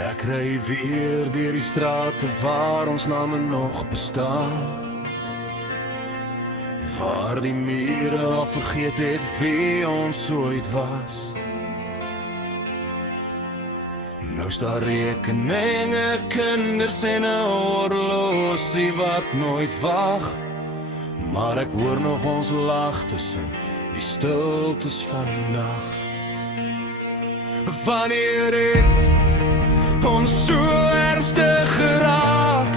Ek ry weer deur die strate waar ons name nog bestaan, waar die mure al vergeet het wie ons ooit was. Nou staan rekeninge, kinders en 'n horlosie wat nooit wag, maar ek hoor nog ons lag tussen die stiltes van die nag. Wanneer het ons so ernstig geraak?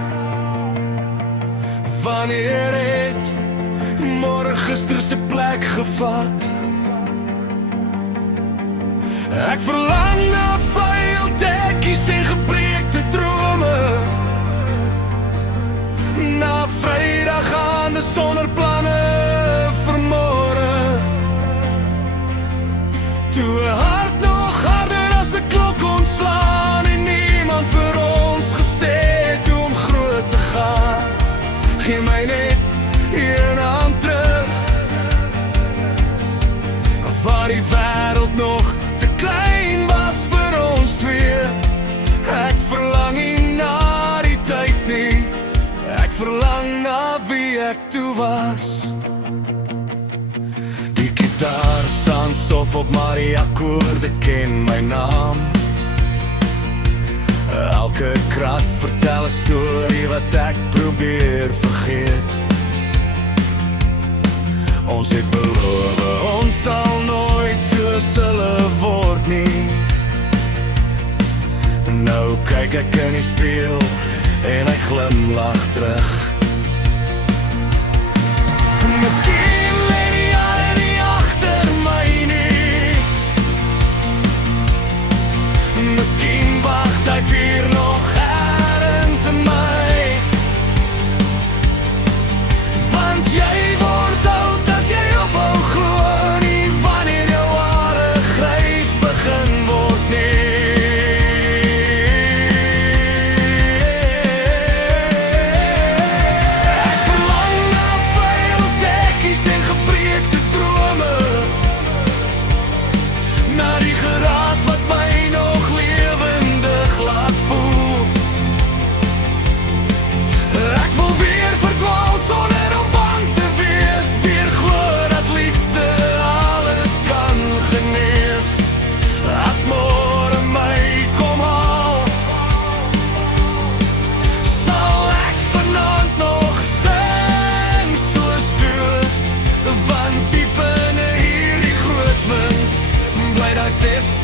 Wanneer het môre gister se plek gevat? Ek verlang na vuil dekkies en gebreekte drome, na Vrydag aande sonder planne vir môre. Toe 'n hart nog harder as 'n klok ontslaan en niemand vir ons gesê het hoe om groot te gaan. Gee my net een hand terug, waar die wêreld nog te klein was vir ons twee. Ek verlang nie na die tyd nie, ek verlang na wie ek toe was. Die gitaar staan stof op, maar die akkoorde ken my naam. Elke kras vertel 'n storie wat ek probeer vergeet. Ons het beloof, ons sal nooit soos hulle word nie. Nou kyk ek in die spieël en hy glimlag terug. Miskien lê die jare nie agter my nie, miskien wag hy vir nog ergens in my. Want jy word oud as jy ophou glo nie, wanneer jou hare grys begin word nie. Ek verlang na vuil dekkies en gebreekte drome, na die geraas wat my nog lewendig laat voel. Ek wil weer verdwaal sonder om bang te wees, weer glo dat liefde alles kan genees. As môre my kom haal, sal ek vanaand nog sing soos toe, want diep in hierdie groot mens bly daai 16